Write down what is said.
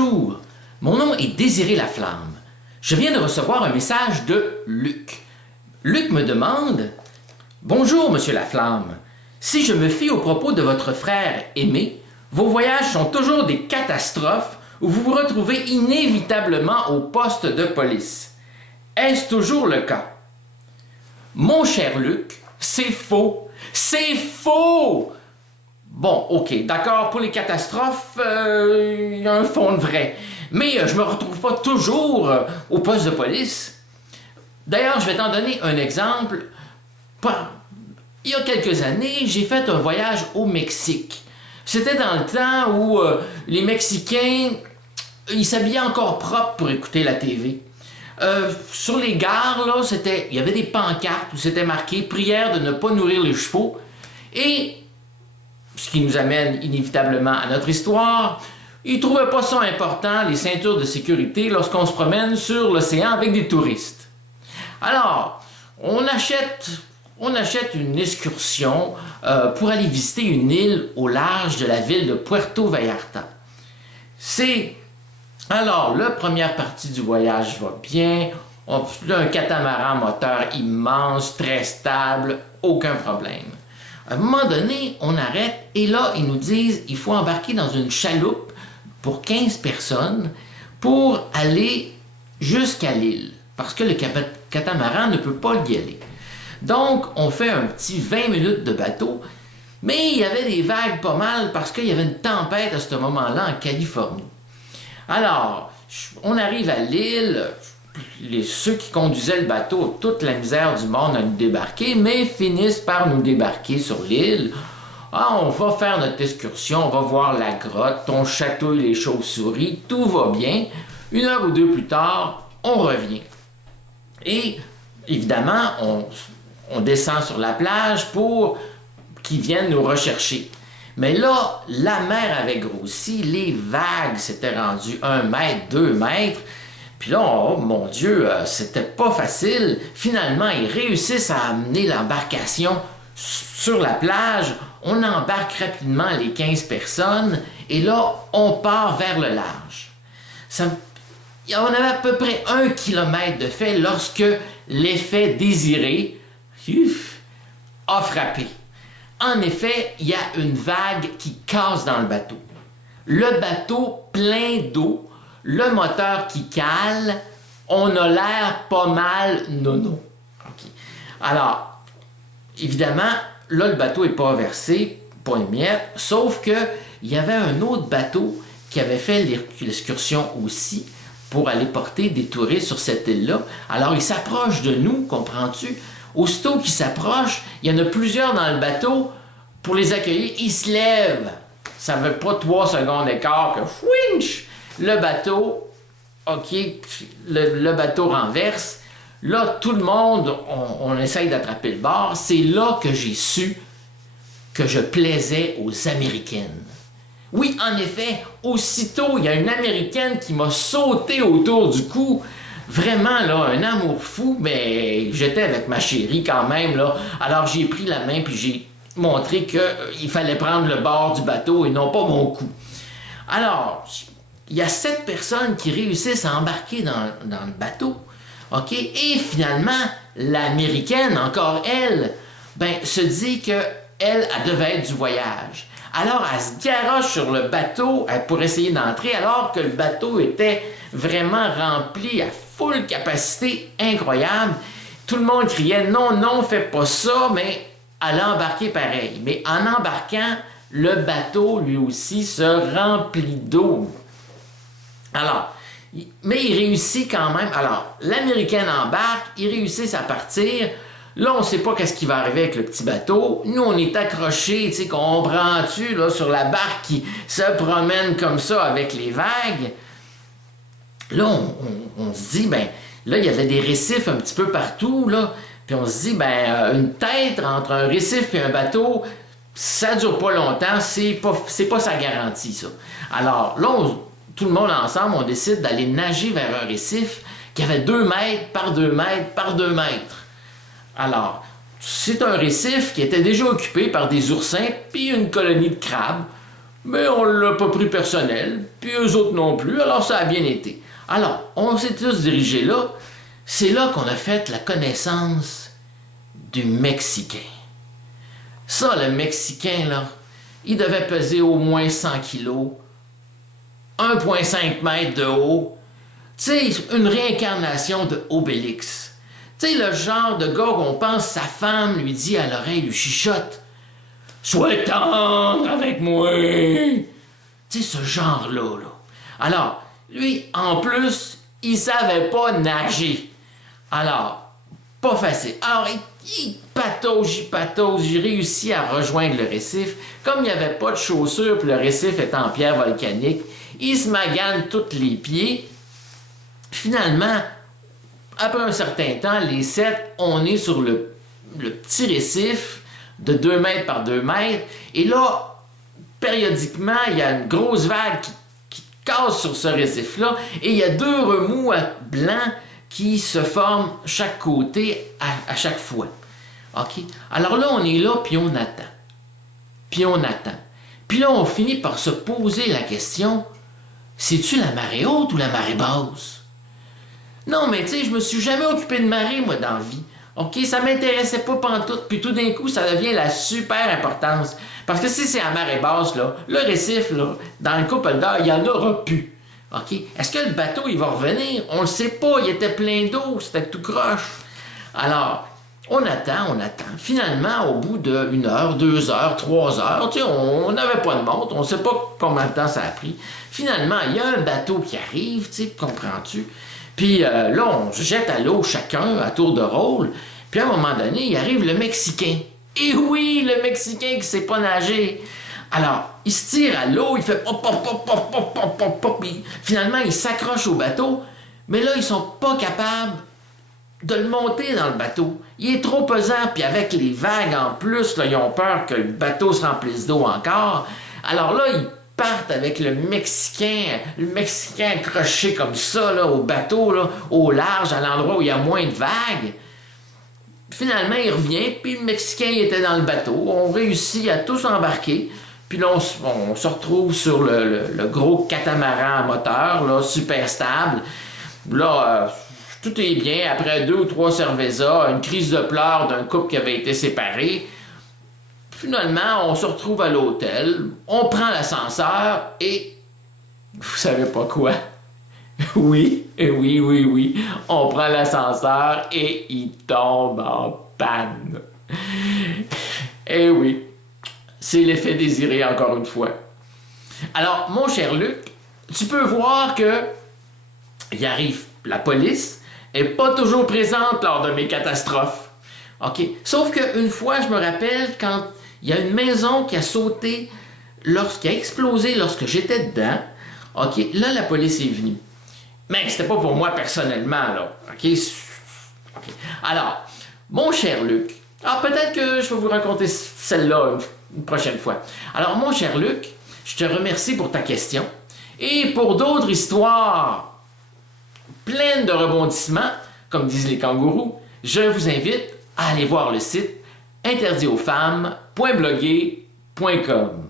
Bonjour, mon nom est Désiré Laflamme. Je viens de recevoir un message de Luc. Luc me demande « Bonjour, Monsieur Laflamme. Si je me fie aux propos de votre frère Aimé, vos voyages sont toujours des catastrophes où vous vous retrouvez inévitablement au poste de police. Est-ce toujours le cas? » Mon cher Luc, c'est faux. C'est faux! Bon, ok, d'accord, pour les catastrophes, il y a un fond de vrai. Mais je me retrouve pas toujours au poste de police. D'ailleurs, je vais t'en donner un exemple. Il y a quelques années, j'ai fait un voyage au Mexique. C'était dans le temps où les Mexicains, ils s'habillaient encore propre pour écouter la TV. Sur les gares, là, il y avait des pancartes où c'était marqué « Prière de ne pas nourrir les chevaux ». Et, ce qui nous amène inévitablement à notre histoire, ils ne trouvaient pas ça important, les ceintures de sécurité, lorsqu'on se promène sur l'océan avec des touristes. Alors, on achète une excursion pour aller visiter une île au large de la ville de Puerto Vallarta. Alors, la première partie du voyage va bien. On a un catamaran moteur immense, très stable, aucun problème. À un moment donné, on arrête et là, ils nous disent qu'il faut embarquer dans une chaloupe pour 15 personnes pour aller jusqu'à l'île. Parce que le catamaran ne peut pas y aller. Donc, on fait un petit 20 minutes de bateau, mais il y avait des vagues pas mal parce qu'il y avait une tempête à ce moment-là en Californie. Alors, on arrive à l'île, ceux qui conduisaient le bateau ont toute la misère du monde à nous débarquer, mais finissent par nous débarquer sur l'île. Ah, on va faire notre excursion, on va voir la grotte, on chatouille les chauves-souris, tout va bien. 1 heure ou 2 plus tard, on revient. Et évidemment, on descend sur la plage pour qu'ils viennent nous rechercher. Mais là, la mer avait grossi, les vagues s'étaient rendues 1 mètre, 2 mètres. Puis là, oh mon Dieu, c'était pas facile. Finalement, ils réussissent à amener l'embarcation sur la plage. On embarque rapidement les 15 personnes et là, on part vers le large. On avait à peu près 1 kilomètre de fait lorsque l'effet désiré a frappé. En effet, il y a une vague qui casse dans le bateau. Le bateau plein d'eau, le moteur qui cale, on a l'air pas mal nono. Okay. Alors, évidemment, là, le bateau n'est pas versé, pas une miette, sauf qu'il y avait un autre bateau qui avait fait l'excursion aussi pour aller porter des touristes sur cette île-là. Alors, il s'approche de nous, comprends-tu? Aussitôt qu'il s'approche, il y en a plusieurs dans le bateau. Pour les accueillir, ils se lèvent. Ça ne fait pas 3 secondes d'écart que fouinch, le bateau, OK, le bateau renverse. Là, tout le monde, on essaye d'attraper le bord. C'est là que j'ai su que je plaisais aux Américaines. Oui, en effet, aussitôt, il y a une Américaine qui m'a sauté autour du cou. Vraiment, là, un amour fou, mais j'étais avec ma chérie quand même, là. Alors, j'ai pris la main, puis j'ai montré qu'il fallait prendre le bord du bateau et non pas mon cou. Alors, il y a 7 personnes qui réussissent à embarquer dans le bateau, OK? Et finalement, l'Américaine, encore elle, se dit qu'elle devait être du voyage. Alors, elle se garoche sur le bateau pour essayer d'entrer, alors que le bateau était vraiment rempli à full capacité, incroyable. Tout le monde criait « Non, non, fais pas ça », mais elle a embarqué pareil. Mais en embarquant, le bateau, lui aussi, se remplit d'eau. Alors, mais il réussit quand même. Alors, l'Américaine embarque, ils réussissent à partir. Là, on ne sait pas qu'est-ce qui va arriver avec le petit bateau. Nous, on est accrochés, tu sais, comprends-tu, là, sur la barque qui se promène comme ça avec les vagues. Là, on se dit, là, il y avait des récifs un petit peu partout, là. Puis on se dit, une tête entre un récif et un bateau, ça ne dure pas longtemps, c'est pas sa garantie, ça. Alors, là, tout le monde ensemble, on décide d'aller nager vers un récif qui avait 2 mètres par 2 mètres par 2 mètres. Alors, c'est un récif qui était déjà occupé par des oursins puis une colonie de crabes. Mais on l'a pas pris personnel, puis eux autres non plus, alors ça a bien été. Alors, on s'est tous dirigés là. C'est là qu'on a fait la connaissance du Mexicain. Ça, le Mexicain, là, il devait peser au moins 100 kilos, 1,5 mètres de haut. Tu sais, une réincarnation de Obélix. Tu sais, le genre de gars qu'on pense sa femme lui dit à l'oreille, lui chuchote « Sois tendre avec moi! » Tu sais, ce genre-là, là. Alors, lui, en plus, il savait pas nager. Alors, pas facile. Alors, il patauge, j'ai réussi à rejoindre le récif. Comme il n'y avait pas de chaussures, puis le récif est en pierre volcanique, il se magane tous les pieds. Finalement, après un certain temps, les 7, on est sur le petit récif de 2 mètres par 2 mètres. Et là, périodiquement, il y a une grosse vague qui casse sur ce récif-là. Et il y a 2 remous blancs qui se forment chaque côté à chaque fois. OK? Alors là, on est là, puis on attend. Puis on attend. Puis là, on finit par se poser la question, c'est-tu la marée haute ou la marée basse? Non, mais tu sais, je me suis jamais occupé de marée, moi, dans la vie. OK? Ça m'intéressait pas pantoute. Puis tout d'un coup, ça devient la super importance. Parce que si c'est à marée basse, là, le récif, là, dans le couple d'heure, il n'y en aura plus. OK? Est-ce que le bateau, il va revenir? On le sait pas. Il était plein d'eau. C'était tout croche. Alors, on attend. Finalement, au bout d'1 heure, 2 heures, 3 heures, tu sais, on n'avait pas de montre. On ne sait pas combien de temps ça a pris. Finalement, il y a un bateau qui arrive, tu sais, comprends-tu? Puis là, on se jette à l'eau chacun à tour de rôle. Puis à un moment donné, il arrive le Mexicain. Et oui, le Mexicain qui ne sait pas nager. Alors, il se tire à l'eau, il fait hop, hop, hop, hop, hop, hop, hop, hop. Puis finalement, il s'accroche au bateau. Mais là, ils sont pas capables de le monter dans le bateau. Il est trop pesant. Puis avec les vagues en plus, là, ils ont peur que le bateau se remplisse d'eau encore. Alors là, ils partent avec le Mexicain accroché comme ça, là, au bateau, là, au large, à l'endroit où il y a moins de vagues. Finalement, il revient, puis le Mexicain il était dans le bateau. On réussit à tous embarquer. Puis là, on se retrouve sur le gros catamaran à moteur, là, super stable. Là, tout est bien. Après 2 ou 3 cervezas, une crise de pleurs d'un couple qui avait été séparé. Finalement, on se retrouve à l'hôtel, on prend l'ascenseur et... Vous savez pas quoi? Oui, on prend l'ascenseur et il tombe en panne. Eh oui, c'est l'effet désiré encore une fois. Alors, mon cher Luc, tu peux voir que il arrive la police est pas toujours présente lors de mes catastrophes. OK? Sauf qu'une fois, je me rappelle, quand il y a une maison qui a sauté, qui a explosé lorsque j'étais dedans, OK? Là, la police est venue. Mais c'était pas pour moi personnellement, là. OK? OK. Alors, mon cher Luc, peut-être que je vais vous raconter celle-là une prochaine fois. Alors, mon cher Luc, je te remercie pour ta question. Et pour d'autres histoires pleines de rebondissements, comme disent les kangourous, je vous invite à aller voir le site interditauxfemmes.bloguer.com.